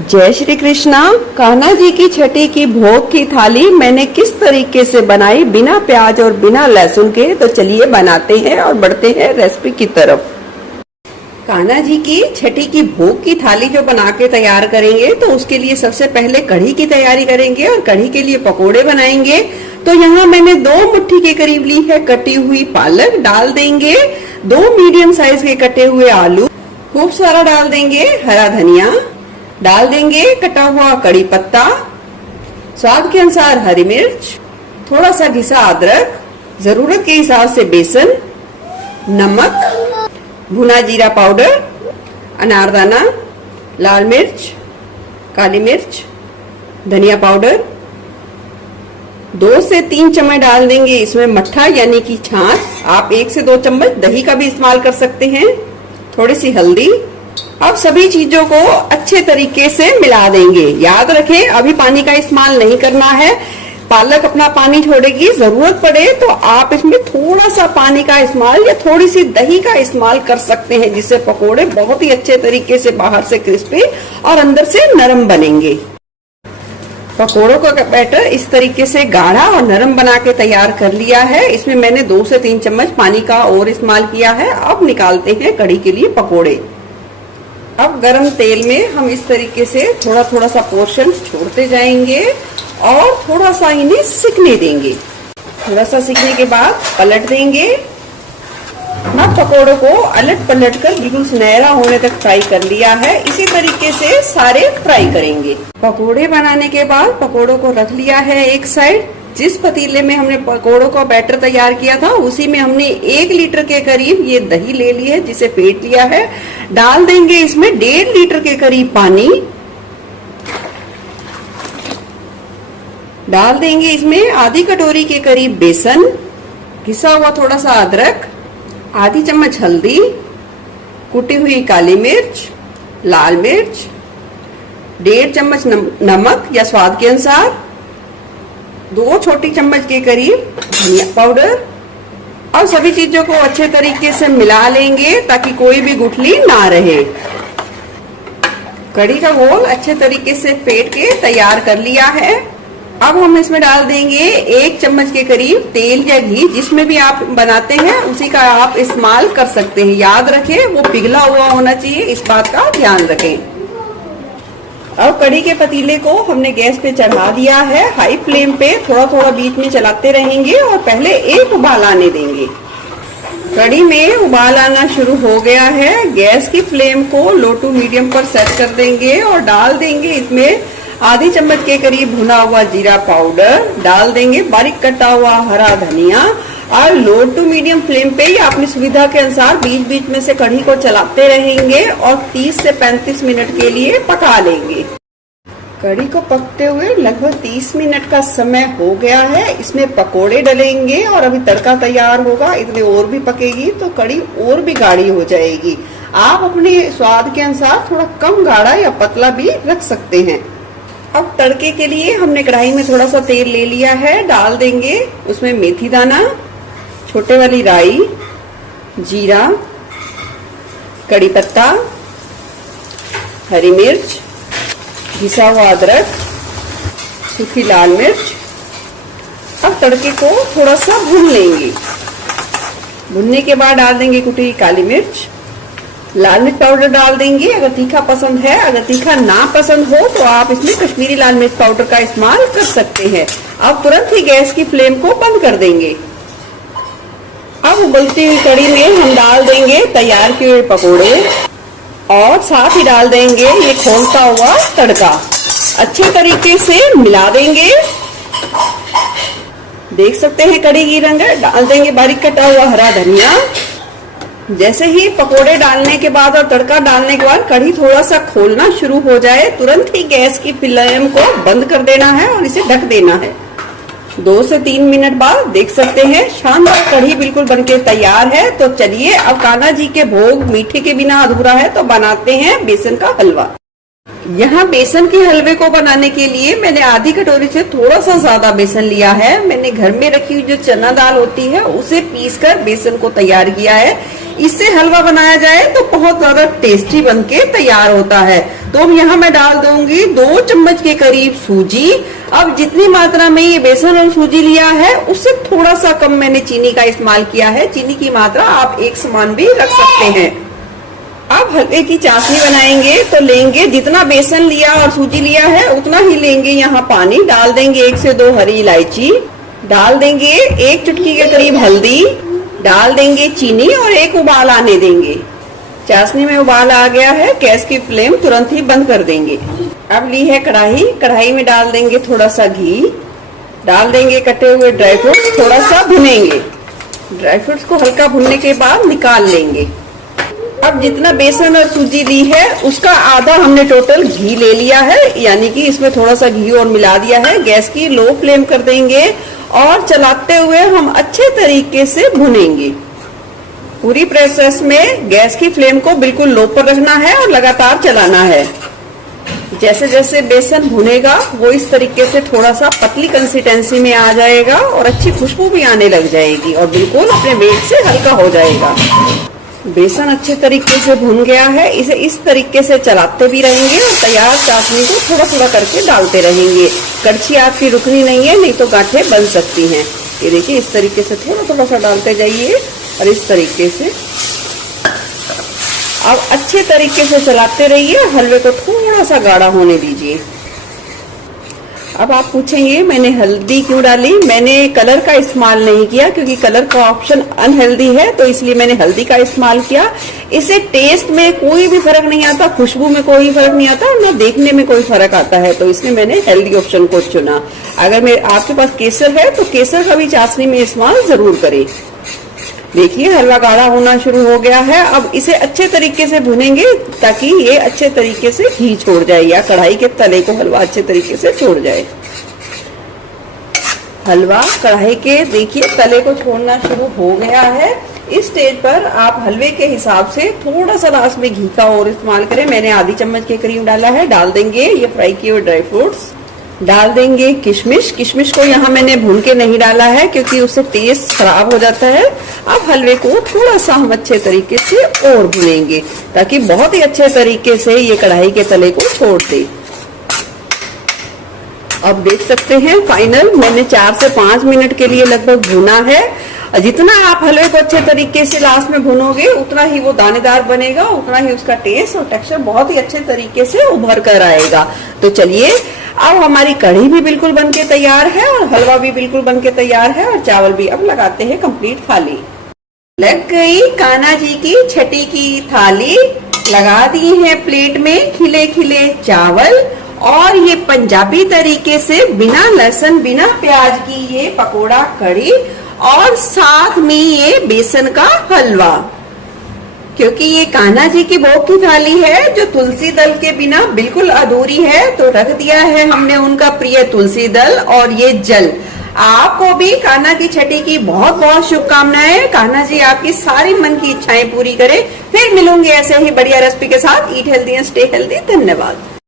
जय श्री कृष्णा। कान्हा जी की छठी की भोग की थाली मैंने किस तरीके से बनाई बिना प्याज और बिना लहसुन के, तो चलिए बनाते हैं और बढ़ते हैं रेसिपी की तरफ। कान्हा जी की छठी की भोग की थाली जो बना के तैयार करेंगे, तो उसके लिए सबसे पहले कढ़ी की तैयारी करेंगे और कढ़ी के लिए पकोड़े बनाएंगे। तो यहाँ मैंने 2 मुट्ठी के करीब ली है कटी हुई पालक, डाल देंगे 2 मीडियम साइज के कटे हुए आलू, खूब सारा डाल देंगे हरा धनिया, डाल देंगे कटा हुआ कड़ी पत्ता, स्वाद के अनुसार हरी मिर्च, थोड़ा सा घिसा अदरक, जरूरत के हिसाब से बेसन, नमक, भुना जीरा पाउडर, अनारदाना, लाल मिर्च, काली मिर्च, धनिया पाउडर, 2 से 3 चम्मच डाल देंगे इसमें मट्ठा यानी कि छाछ। आप 1 से 2 चम्मच दही का भी इस्तेमाल कर सकते हैं। थोड़ी सी हल्दी। अब सभी चीजों को अच्छे तरीके से मिला देंगे। याद रखें, अभी पानी का इस्तेमाल नहीं करना है। पालक अपना पानी छोड़ेगी, जरूरत पड़े तो आप इसमें थोड़ा सा पानी का इस्तेमाल या थोड़ी सी दही का इस्तेमाल कर सकते हैं, जिससे पकोड़े बहुत ही अच्छे तरीके से बाहर से क्रिस्पी और अंदर से नरम बनेंगे। पकोड़ों का बैटर इस तरीके से गाढ़ा और नरम बना के तैयार कर लिया है। इसमें मैंने 2 से 3 चम्मच पानी का और इस्तेमाल किया है। अब निकालते हैं कढ़ी के लिए पकोड़े। अब गरम तेल में हम इस तरीके से थोड़ा थोड़ा सा पोर्शन छोड़ते जाएंगे और थोड़ा सा इन्हें सिकने देंगे। थोड़ा सा सिकने के बाद पलट देंगे। अब पकोड़ों को अलट पलट कर बिल्कुल सुनहरा होने तक फ्राई कर लिया है। इसी तरीके से सारे फ्राई करेंगे। पकोड़े बनाने के बाद पकोड़ों को रख लिया है एक साइड। जिस पतीले में हमने पकोड़ों का बैटर तैयार किया था, उसी में हमने 1 लीटर के करीब ये दही ले ली है, जिसे फेंट लिया है। डाल देंगे इसमें 1.5 लीटर के करीब पानी। डाल देंगे इसमें आधी कटोरी के करीब बेसन, घिसा हुआ थोड़ा सा अदरक, आधी चम्मच हल्दी, कुटी हुई काली मिर्च, लाल मिर्च, 1.5 चम्मच नमक या स्वाद के अनुसार, 2 छोटी चम्मच के करीब धनिया पाउडर। और सभी चीजों को अच्छे तरीके से मिला लेंगे ताकि कोई भी गुठली ना रहे। कढ़ी का घोल अच्छे तरीके से फेंट के तैयार कर लिया है। अब हम इसमें डाल देंगे 1 चम्मच के करीब तेल या घी, जिसमें भी आप बनाते हैं उसी का आप इस्तेमाल कर सकते हैं। याद रखें, वो पिघला हुआ होना चाहिए, इस बात का ध्यान रखें। अब कढ़ी के पतीले को हमने गैस पे चढ़ा दिया है। हाई फ्लेम पे थोड़ा थोड़ा बीच में चलाते रहेंगे और पहले एक उबाल आने देंगे। कढ़ी में उबाल आना शुरू हो गया है। गैस की फ्लेम को लो टू मीडियम पर सेट कर देंगे और डाल देंगे इसमें आधी चम्मच के करीब भुना हुआ जीरा पाउडर, डाल देंगे बारीक कटा हुआ हरा धनिया और लो टू मीडियम फ्लेम पे या अपनी सुविधा के अनुसार बीच बीच में से कढ़ी को चलाते रहेंगे और 30 से 35 मिनट के लिए पका लेंगे। कढ़ी को पकते हुए लगभग 30 मिनट का समय हो गया है। इसमें पकोड़े डलेंगे और अभी तड़का तैयार होगा। इतने और भी पकेगी तो कढ़ी और भी गाढ़ी हो जाएगी। आप अपने स्वाद के अनुसार थोड़ा कम गाढ़ा या पतला भी रख सकते हैं। अब तड़के के लिए हमने कढ़ाई में थोड़ा सा तेल ले लिया है। डाल देंगे उसमें मेथी दाना, छोटे वाली राई, जीरा, कड़ी पत्ता, हरी मिर्च, घिसा हुआ अदरक, सूखी लाल मिर्च। अब तड़के को थोड़ा सा भून लेंगे। भुनने के बाद डाल देंगे कुटी हुई काली मिर्च, लाल मिर्च पाउडर डाल देंगे अगर तीखा पसंद है। अगर तीखा ना पसंद हो तो आप इसमें कश्मीरी लाल मिर्च पाउडर का इस्तेमाल कर सकते हैं। अब तुरंत ही गैस की फ्लेम को बंद कर देंगे। अब उबलती हुई कढ़ी में हम डाल देंगे तैयार किए हुए पकोड़े और साथ ही डाल देंगे ये खोलता हुआ तड़का। अच्छे तरीके से मिला देंगे। देख सकते हैं कढ़ी की रंग। डाल देंगे बारीक कटा हुआ हरा धनिया। जैसे ही पकोड़े डालने के बाद और तड़का डालने के बाद कढ़ी थोड़ा सा खोलना शुरू हो जाए, तुरंत ही गैस की फ्लेम को बंद कर देना है और इसे ढक देना है। 2 से 3 मिनट बाद देख सकते हैं शानदार कढ़ी बिल्कुल बनके तैयार है। तो चलिए, अब कान्हा जी के भोग मीठे के बिना अधूरा है, तो बनाते हैं बेसन का हलवा। यहाँ बेसन के हलवे को बनाने के लिए मैंने आधी कटोरी से थोड़ा सा ज्यादा बेसन लिया है। मैंने घर में रखी हुई जो चना दाल होती है उसे पीसकर बेसन को तैयार किया है। इससे हलवा बनाया जाए तो बहुत ज्यादा टेस्टी बनके तैयार होता है। तो अब यहाँ मैं डाल दूंगी 2 चम्मच के करीब सूजी। अब जितनी मात्रा में ये बेसन और सूजी लिया है उससे थोड़ा सा कम मैंने चीनी का इस्तेमाल किया है। चीनी की मात्रा आप एक समान भी रख सकते हैं। अब हलवे की चाशनी बनाएंगे तो लेंगे जितना बेसन लिया और सूजी लिया है उतना ही लेंगे यहाँ पानी। डाल देंगे 1 से 2 हरी इलायची, डाल देंगे 1 चुटकी के करीब हल्दी, डाल देंगे चीनी और 1 उबाल आने देंगे। चाशनी में उबाल आ गया है, गैस की फ्लेम तुरंत ही बंद कर देंगे। अब ली है कढ़ाई, कढ़ाई में डाल देंगे थोड़ा सा घी, डाल देंगे कटे हुए ड्राई फ्रूट्स, थोड़ा सा भुनेंगे। ड्राई फ्रूट्स को हल्का भुनने के बाद निकाल लेंगे। अब जितना बेसन और सूजी ली है उसका आधा हमने टोटल घी ले लिया है, यानी कि इसमें थोड़ा सा घी और मिला दिया है। गैस की लो फ्लेम कर देंगे और चलाते हुए हम अच्छे तरीके से भुनेंगे। पूरी प्रोसेस में गैस की फ्लेम को बिल्कुल लो पर रखना है और लगातार चलाना है। जैसे जैसे बेसन भुनेगा वो इस तरीके से थोड़ा सा पतली कंसिस्टेंसी में आ जाएगा और अच्छी खुशबू भी आने लग जाएगी और बिल्कुल अपने वेट से हल्का हो जाएगा। बेसन अच्छे तरीके से भुन गया है, इसे इस तरीके से चलाते भी रहेंगे और तैयार चाशनी को थोड़ा थोड़ा करके डालते रहेंगे। कड़छी आपकी रुकनी नहीं है, नहीं तो गांठें बन सकती हैं। ये देखिए इस तरीके से थोड़ा थोड़ा सा डालते जाइए और इस तरीके से अब अच्छे तरीके से चलाते रहिए। हलवे को थोड़ा सा गाढ़ा होने दीजिए। अब आप पूछेंगे मैंने हल्दी क्यों डाली। मैंने कलर का इस्तेमाल नहीं किया क्योंकि कलर का ऑप्शन अनहेल्दी है, तो इसलिए मैंने हल्दी का इस्तेमाल किया। इससे टेस्ट में कोई भी फर्क नहीं आता, खुशबू में कोई फर्क नहीं आता, ना देखने में कोई फर्क आता है, तो इसलिए मैंने हेल्दी ऑप्शन को चुना। अगर आपके पास केसर है तो केसर का भी चाशनी में इस्तेमाल जरूर करें। देखिए हलवा गाढ़ा होना शुरू हो गया है। अब इसे अच्छे तरीके से भुनेंगे ताकि ये अच्छे तरीके से घी छोड़ जाए या कढ़ाई के तले को हलवा अच्छे तरीके से छोड़ जाए। हलवा कढ़ाई के देखिए तले को छोड़ना शुरू हो गया है। इस स्टेज पर आप हलवे के हिसाब से थोड़ा सा लास्ट में घी का और इस्तेमाल करें। मैंने आधी चम्मच के करीब डाला है। डाल देंगे ये फ्राई किए हुए ड्राई फ्रूट्स, डाल देंगे किशमिश। किशमिश को यहाँ मैंने भून के नहीं डाला है क्योंकि उससे टेस्ट खराब हो जाता है। अब हलवे को थोड़ा सा हम अच्छे तरीके से और भुनेंगे ताकि बहुत ही अच्छे तरीके से ये कढ़ाई के तले को छोड़ दे। अब देख सकते हैं फाइनल मैंने 4 से 5 मिनट के लिए लगभग भुना है। जितना आप हलवे को अच्छे तरीके से लास्ट में भुनोगे उतना ही वो दानेदार बनेगा, उतना ही उसका टेस्ट और टेक्सचर बहुत ही अच्छे तरीके से उभर कर आएगा। तो चलिए अब हमारी कढ़ी भी बिल्कुल बनके तैयार है और हलवा भी बिल्कुल बनके तैयार है और चावल भी। अब लगाते हैं कंप्लीट थाली। लग गई कान्हा जी की छठी की थाली। लगा दी है प्लेट में खिले खिले चावल और ये पंजाबी तरीके से बिना लहसुन बिना प्याज की ये पकोड़ा कढ़ी और साथ में ये बेसन का हलवा। क्योंकि ये कान्हा जी की भोग की थाली है जो तुलसी दल के बिना बिल्कुल अधूरी है, तो रख दिया है हमने उनका प्रिय तुलसी दल और ये जल। आपको भी कान्हा की छठी की बहुत बहुत शुभकामनाएं। कान्हा जी आपकी सारी मन की इच्छाएं पूरी करें। फिर मिलूंगी ऐसे ही बढ़िया रेसिपी के साथ। Eat healthy and stay healthy. धन्यवाद।